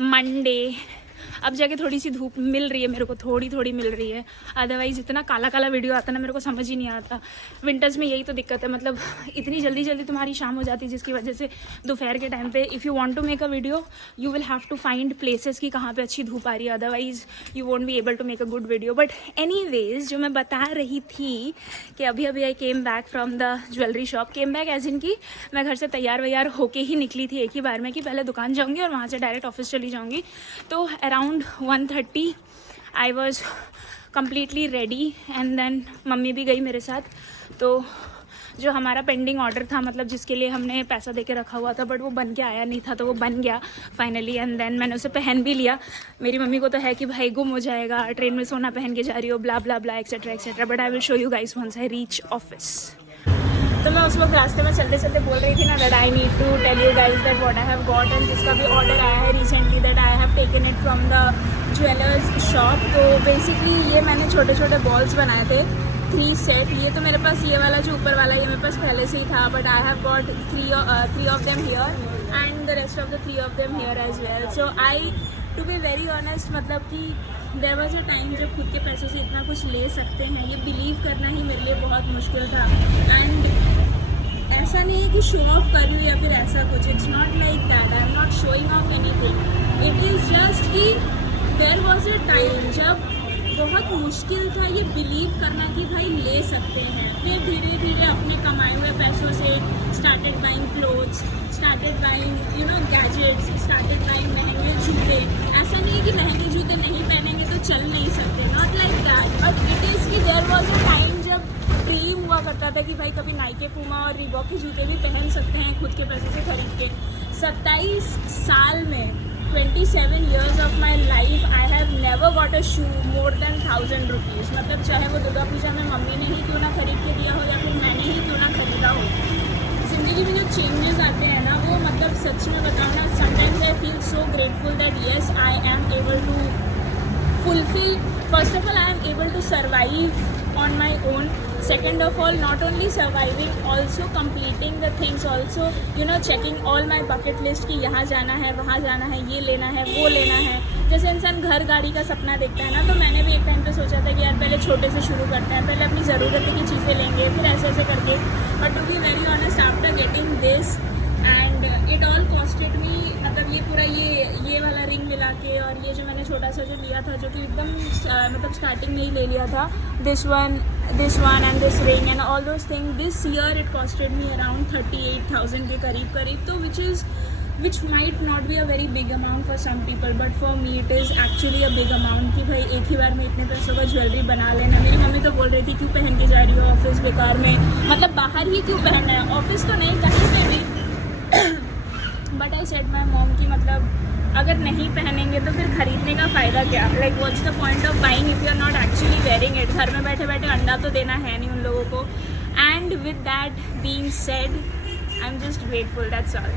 Monday, अब जाके थोड़ी सी धूप मिल रही है मेरे को, थोड़ी मिल रही है। अदरवाइज़ इतना काला काला वीडियो आता ना, मेरे को समझ ही नहीं आता। विंटर्स में यही तो दिक्कत है, मतलब इतनी जल्दी तुम्हारी शाम हो जाती है, जिसकी वजह से दोपहर के टाइम पे if you want to make a video you will have to find places कि कहाँ पे अच्छी धूप आ रही है, otherwise you won't be able to make a good video. But anyways, जो मैं बता रही थी कि अभी I came back from the jewellery shop. Came back as in की मैं घर से तैयार वैयार होके ही निकली थी एक ही बार में, कि पहले दुकान जाऊँगी और वहाँ से डायरेक्ट ऑफिस चली जाऊँगी। तो around 1:30 I was completely ready and then mummy भी गई मेरे साथ। तो जो हमारा पेंडिंग ऑर्डर था, मतलब जिसके लिए हमने पैसा देके रखा हुआ था, बट वो बन के आया नहीं था, तो वो बन गया फाइनली एंड देन मैंने उसे पहन भी लिया। मेरी मम्मी को तो है कि भाई गुम हो जाएगा, ट्रेन में सोना पहन के जा रही हो, blah blah blah etcetera, but I will show you guys once I reach office. तो मैं उस वक्त रास्ते में चलते चलते बोल रही थी ना that I need to tell you guys that what I have got, and जिसका भी ऑर्डर आया है recently that I have taken it from the jewellers shop. तो बेसिकली ये मैंने छोटे छोटे बॉल्स बनाए थे, 3 सेट। ये तो मेरे पास ये वाला जो ऊपर वाला ये मेरे पास पहले से ही था, but I have got 3 of them here and the rest of the 3 of them here as well. So I to be very honest, मतलब कि देयर वॉज अ टाइम जब खुद के पैसों से इतना कुछ ले सकते हैं, ये बिलीव करना ही मेरे लिए बहुत मुश्किल था। एंड ऐसा नहीं है कि शो ऑफ कर लूँ या फिर ऐसा कुछ, it's not like that, I am not showing off anything. It is just कि देयर वॉज अ टाइम जब बहुत मुश्किल था ये बिलीव करना कि भाई ले सकते हैं। फिर धीरे धीरे अपने कमाए हुए पैसों से started buying clothes, started buying you know gadgets, started buying महंगे जूते। ऐसा नहीं है कि महंगे जूते नहीं पहनेंगे तो चल नहीं सकते, not like that, but it is कि देयर वॉज अ टाइम जब ड्रीम हुआ करता था कि भाई कभी नाइके, पूमा और रीबॉक के जूते भी पहन सकते हैं खुद के पैसे से खरीद के। 27 साल में 27 years of my life I have never got a shoe more than 1000 rupees। मतलब चाहे वो दुर्गा पूजा में मम्मी ने ही क्यों ना खरीद के दिया हो या फिर मैंने ही क्यों ना खरीदा हो। ज़िंदगी में जो चेंजेस आते हैं ना, वो मतलब सच में बताऊँ ना, sometimes I feel so grateful that yes I am able to fulfill, first of all I am able to survive on my own, second of all not only surviving, also completing the things, also you know checking all my bucket list कि यहाँ जाना है, वहाँ जाना है, ये लेना है, वो लेना है। जैसे इंसान घर गाड़ी का सपना देखता है ना, तो मैंने भी एक टाइम पे सोचा था कि यार पहले छोटे से शुरू करते हैं, पहले अपनी ज़रूरत की चीज़ें लेंगे, फिर ऐसे ऐसे करके। But to be very honest, after getting this and it all costed me, मतलब ये पूरा ये वाला रिंग मिला के और ये जो मैंने छोटा सा जो लिया था, जो कि एकदम मतलब स्टार्टिंग में ही ले लिया था, this one and this ring and all those thing, this year it costed me around 38,000 के करीब। तो which might not be a very big amount for some people, but for me it is actually a big amount कि भाई एक ही बार में इतने पैसों का ज्वेलरी बना लेना। मेरी मम्मी तो बोल रही थी क्यों पहन के जा रही हो ऑफिस बेकार में, मतलब बाहर ही क्यों पहनना है, ऑफिस तो नहीं कहीं पे भी। But I said my mom की मतलब अगर नहीं पहनेंगे तो फिर खरीदने का फ़ायदा क्या, like what's the point of buying if you are not actually wearing it. घर में बैठे बैठे अंडा तो देना है नहीं उन लोगों को। And with that being said I am just grateful, that's all.